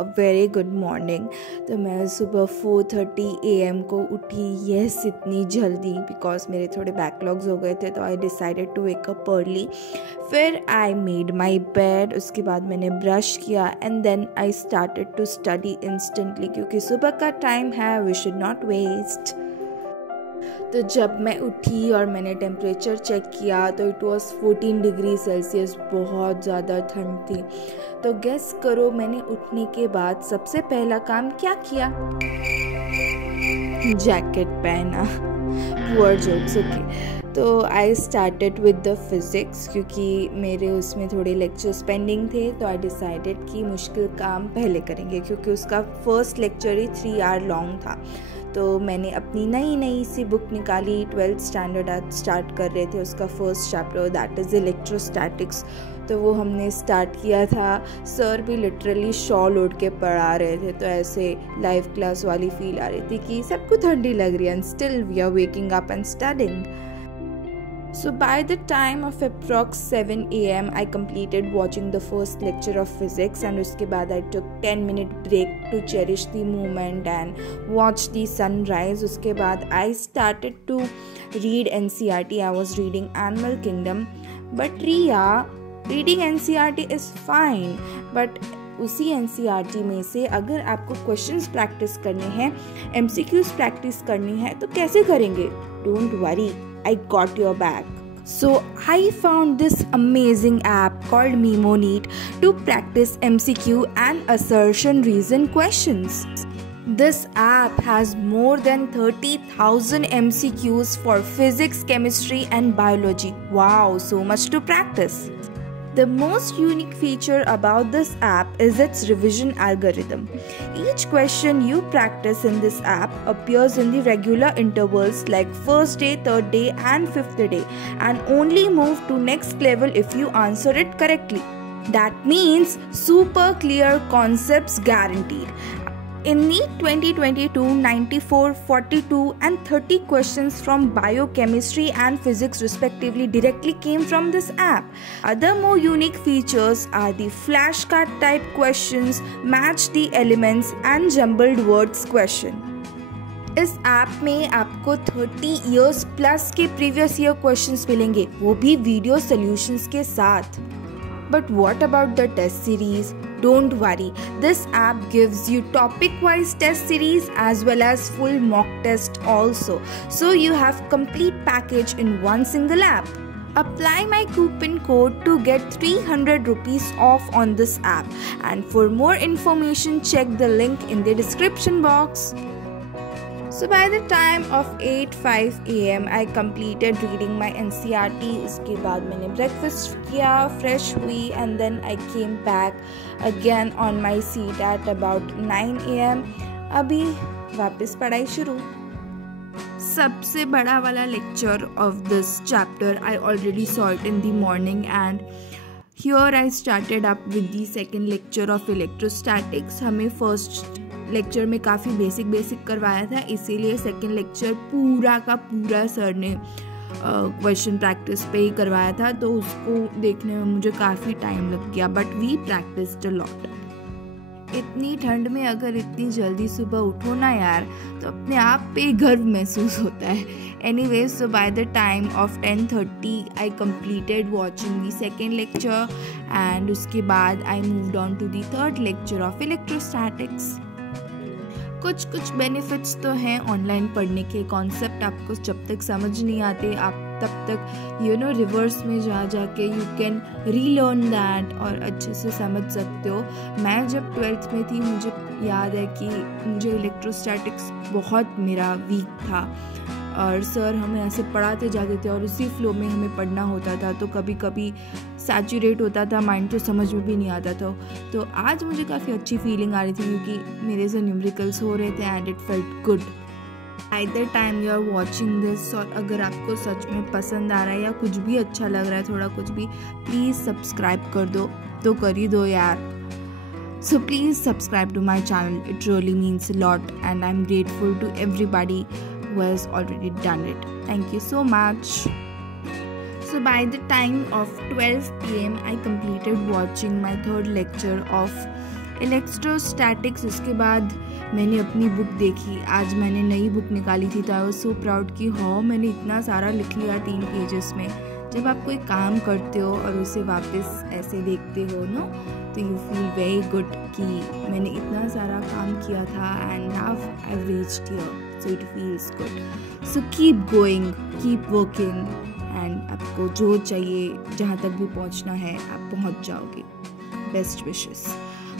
A very good morning. तो मैं सुबह 4:30 AM को उठी। येस, इतनी जल्दी, बिकॉज मेरे थोड़े बैकलॉग्स हो गए थे, तो I decided to wake up early. फिर आई मेड माई बेड, उसके बाद मैंने ब्रश किया and then I started to study instantly, क्योंकि सुबह का टाइम है, वी शुड नॉट वेस्ट। तो जब मैं उठी और मैंने टेम्परेचर चेक किया तो इट वाज 14 डिग्री सेल्सियस, बहुत ज़्यादा ठंड थी। तो गेस करो मैंने उठने के बाद सबसे पहला काम क्या किया? जैकेट पहना। Poor jokes, okay. तो I started with the physics, क्योंकि मेरे उसमें थोड़े लेक्चर्स पेंडिंग थे, तो आई डिसाइडेड कि मुश्किल काम पहले करेंगे, क्योंकि उसका फर्स्ट लेक्चर ही 3 आवर लॉन्ग था। तो मैंने अपनी नई सी बुक निकाली, 12th स्टैंडर्ड आज स्टार्ट कर रहे थे, उसका first chapter that is electrostatics. तो वो हमने स्टार्ट किया था। सर भी लिटरली शॉल ओढ़ के पढ़ा रहे थे, तो ऐसे लाइव क्लास वाली फील आ रही थी कि सबको ठंडी लग रही है and still we are waking up and studying. So by the time of approx 7 AM, I completed watching the first lecture of physics, and उसके बाद I took 10-minute break to cherish the moment and watch the sunrise. उसके बाद I started to read NCERT. I was reading Animal Kingdom. But Riya, reading NCERT is fine. But उसी NCERT में से अगर आपको questions practice करने हैं, MCQs practice करनी है, तो कैसे करेंगे? Don't worry, I got your back. So I found this amazing app called Memoneat to practice MCQ and assertion reason questions. This app has more than 30,000 MCQs for physics, chemistry and biology. Wow, so much to practice. The most unique feature about this app is its revision algorithm. Each question you practice in this app appears in the regular intervals like first day, third day and fifth day, and only move to next level if you answer it correctly. That means super clear concepts guaranteed. In NEET 2022, 94, 42 and 30 questions from biochemistry and physics respectively directly came from this app. Other more unique features are the flashcard type questions, match the elements and jumbled words question. इस app में आपको 30 years plus के previous year questions मिलेंगे, वो भी video solutions के साथ। But what about the test series? Don't worry, this app gives you topic-wise test series as well as full mock test also. So you have complete package in one single app. Apply my coupon code to get 300 rupees off on this app. And for more information, check the link in the description box. So by the time of 8:05 AM, I completed reading my NCERT. उसके बाद मैंने breakfast किया, fresh हुई and then I came back again on my seat at about 9 AM. अभी वापस पढ़ाई शुरू। सबसे बड़ा वाला lecture of this chapter I already saw it in the morning, and here I started up with the second lecture of electrostatics. हमें first lecture में काफ़ी बेसिक करवाया था, इसीलिए सेकेंड लेक्चर पूरा का पूरा सर ने क्वेश्चन प्रैक्टिस पे ही करवाया था, तो उसको देखने में मुझे काफ़ी टाइम लग गया, but we practised a lot. इतनी ठंड में अगर इतनी जल्दी सुबह उठो ना यार, तो अपने आप पे गर्व महसूस होता है। Anyway, so by the time of 10:30 I completed watching the second lecture, and उसके बाद I moved on to the third lecture of electrostatics. कुछ बेनिफिट्स तो हैं ऑनलाइन पढ़ने के। कॉन्सेप्ट आपको जब तक समझ नहीं आते, आप तब तक रिवर्स में जाके यू कैन रीलर्न दैट और अच्छे से समझ सकते हो। मैं जब 12th में थी, मुझे याद है कि मुझे इलेक्ट्रोस्टैटिक्स बहुत मेरा वीक था, और सर हमें ऐसे पढ़ाते जाते थे और उसी फ्लो में हमें पढ़ना होता था, तो कभी कभी सैचुरेट होता था माइंड, तो समझ में भी नहीं आता था। तो आज मुझे काफ़ी अच्छी फीलिंग आ रही थी, क्योंकि मेरे से न्यूमेरिकल्स हो रहे थे and it felt good. By the time you are watching this, और अगर आपको सच में पसंद आ रहा है या कुछ भी अच्छा लग रहा है, थोड़ा कुछ भी, प्लीज़ सब्सक्राइब कर दो, तो कर ही दो यार। So please subscribe to my channel, it really means a lot, and I'm grateful to everybody who has already done it. Thank you so much. So by the time of 12 PM, I completed watching my third lecture of electrostatics. उसके बाद मैंने अपनी book देखी, आज मैंने नई book निकाली थी, तो आई वाज सो प्राउड कि हाँ मैंने इतना सारा लिख लिया 3 पेजेस में। जब आप कोई काम करते हो और उसे वापस ऐसे देखते हो ना, तो यू फील वेरी गुड कि मैंने इतना सारा काम किया था and now I have reached here, so it feels good. So keep going, keep working and आपको जो चाहिए, जहाँ तक भी पहुँचना है आप पहुँच जाओगे। Best wishes.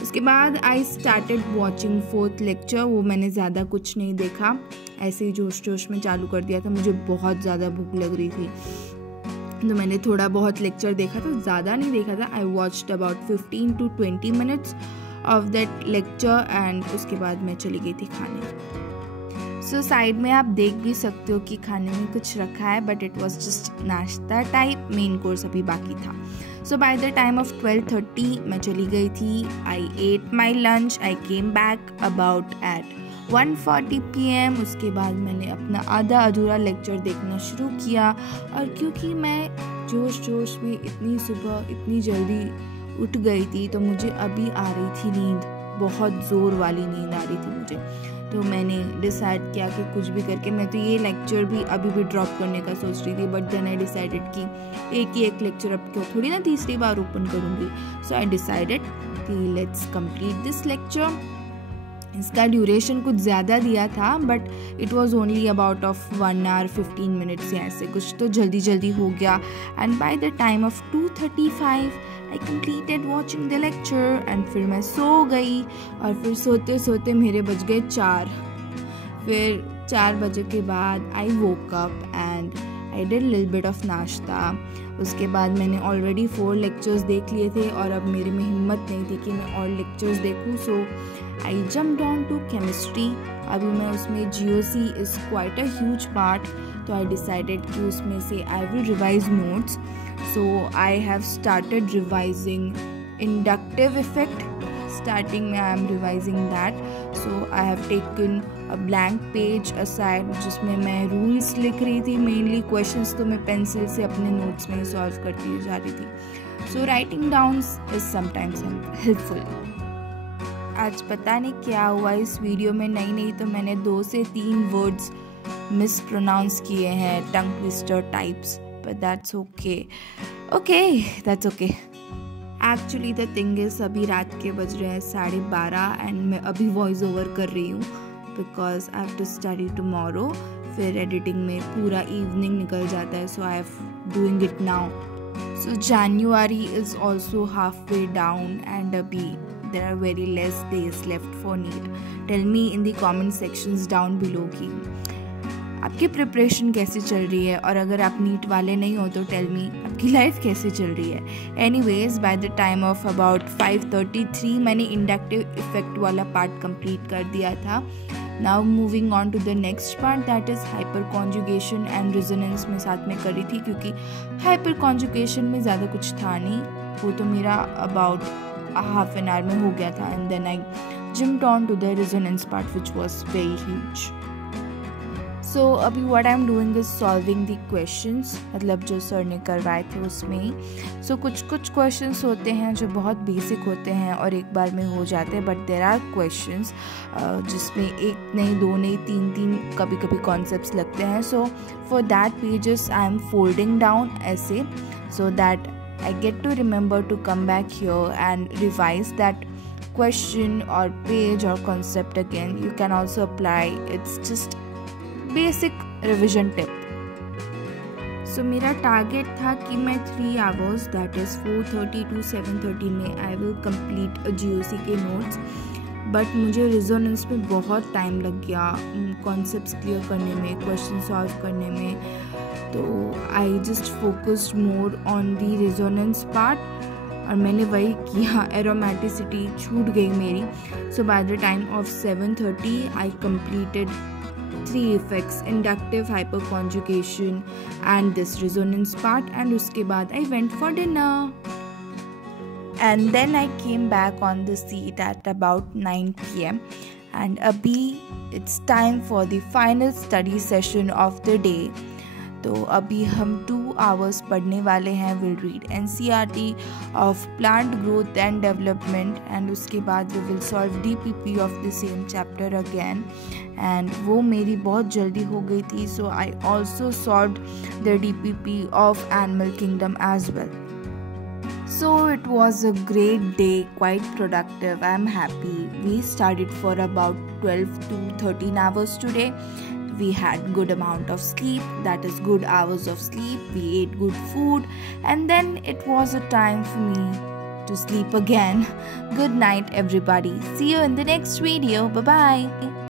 उसके बाद I started watching 4th lecture. वो मैंने ज़्यादा कुछ नहीं देखा, ऐसे ही जोश जोश में चालू कर दिया था, मुझे बहुत ज़्यादा भूख लग रही थी, तो मैंने थोड़ा बहुत लेक्चर देखा था, ज़्यादा नहीं देखा था। I watched about 15 to 20 minutes of that lecture and उसके बाद मैं चली गई थी खाने। सो साइड में आप देख भी सकते हो कि खाने में कुछ रखा है, बट इट वॉज जस्ट नाश्ता टाइप, मेन कोर्स अभी बाकी था। So by the time of 12:30 मैं चली गई थी। I ate my lunch, I came back about at 1:40 PM। उसके बाद मैंने अपना आधा अधूरा लेक्चर देखना शुरू किया, और क्योंकि मैं जोश जोश में इतनी सुबह इतनी जल्दी उठ गई थी, तो मुझे अभी आ रही थी नींद, बहुत ज़ोर वाली नींद आ रही थी मुझे। तो मैंने डिसाइड किया कि कुछ भी करके मैं तो ये लेक्चर भी अभी भी ड्रॉप करने का सोच रही थी, बट देन आई डिसाइडेड कि एक लेक्चर अब क्यों थोड़ी ना तीसरी बार ओपन करूँगी। सो आई डिसाइडेड कि लेट्स कंप्लीट दिस लेक्चर। इसका ड्यूरेशन कुछ ज़्यादा दिया था, but it was only about of 1 hour 15 minutes या ऐसे कुछ, तो जल्दी जल्दी हो गया। And bye the time of 2:35 I completed watching the lecture and फिर मैं सो गई, और फिर सोते सोते मेरे बज गए 4। फिर 4 बजे के बाद I woke up and I did little bit of नाश्ता। उसके बाद मैंने ऑलरेडी 4 लेक्चर्स देख लिए थे, और अब मेरे में हिम्मत नहीं थी कि मैं और लेक्चर्स देखूँ। So I jumped on to chemistry. अभी मैं उसमें GOC is quite a huge part, तो आई डिसाइडेड कि उसमें से I will revise notes. So I have started revising inductive effect. Starting में I am revising that. So I have taken a blank page aside, जिसमें मैं rules लिख रही थी, मेनली क्वेश्चंस तो मैं पेंसिल से अपने नोट्स में सॉल्व करती जा रही थी। So writing down is sometimes helpful. आज पता नहीं क्या हुआ इस वीडियो में, नहीं तो मैंने 2 से 3 वर्ड्स मिस प्रोनाउंस किए हैं, tongue twister types, but that's okay, that's okay. Actually the thing is अभी रात के बज रहे हैं 12:30 एंड मैं अभी वॉइस ओवर कर रही हूँ because I have to study tomorrow. फिर एडिटिंग में पूरा इवनिंग निकल जाता है, so I have doing it now. सो January is also halfway down and अभी there are very less days left for NEET. Tell me in the comment sections down below कि आपकी प्रिपरेशन कैसे चल रही है, और अगर आप नीट वाले नहीं हो तो टेल मी आपकी लाइफ कैसे चल रही है। Anyways by the time of about 5:33 मैंने इंडक्टिव इफेक्ट वाला पार्ट कंप्लीट कर दिया था। Now moving on to the next part, that is hyperconjugation and resonance में साथ में करी थी, क्योंकि हाइपर कॉन्जुगेशन में ज़्यादा कुछ था नहीं, वो तो मेरा अबाउट half an hour में हो गया था। And then I jumped on to the resonance part which was very huge. So अभी what I'm doing is solving the questions, मतलब जो सर ने करवाए थे उसमें। So कुछ questions होते हैं जो बहुत बेसिक होते हैं और एक बार में हो जाते हैं, but there are questions जिसमें 1 नहीं 2 नहीं 3 कभी कभी concepts लगते हैं। So for that pages I am folding down ऐसे, so that I get to remember to come back here and revise that question or page or concept again. You can also apply, it's just basic revision tip. So मेरा target था कि मैं 3 hours that is 4:30 to 7:30 में I will complete GOC के notes, but मुझे resonance में बहुत time लग गया कॉन्सेप्ट्स क्लियर करने में, क्वेश्चन सॉल्व करने में। तो I just focused more on the resonance part, और मैंने वही किया, एरोमेटिसिटी छूट गई मेरी। So by the time of 7:30 I completed 3 effects, inductive, hyperconjugation and this resonance part, and उसके बाद I went for dinner and then I came back on the seat at about 9 PM and abhi it's time for the final study session of the day. तो अभी हम 2 hours पढ़ने वाले हैं. We'll read NCERT of plant growth and development and उसके बाद we will solve DPP of the same chapter again. And वो मेरी बहुत जल्दी हो गई थी, so I also solved the DPP of Animal Kingdom as well. So it was a great day, quite productive. I'm happy. We studied for about 12 to 13 hours today. We had good amount of sleep, that is good hours of sleep. We ate good food and then it was a time for me to sleep again. Good night everybody. See you in the next video. Bye bye.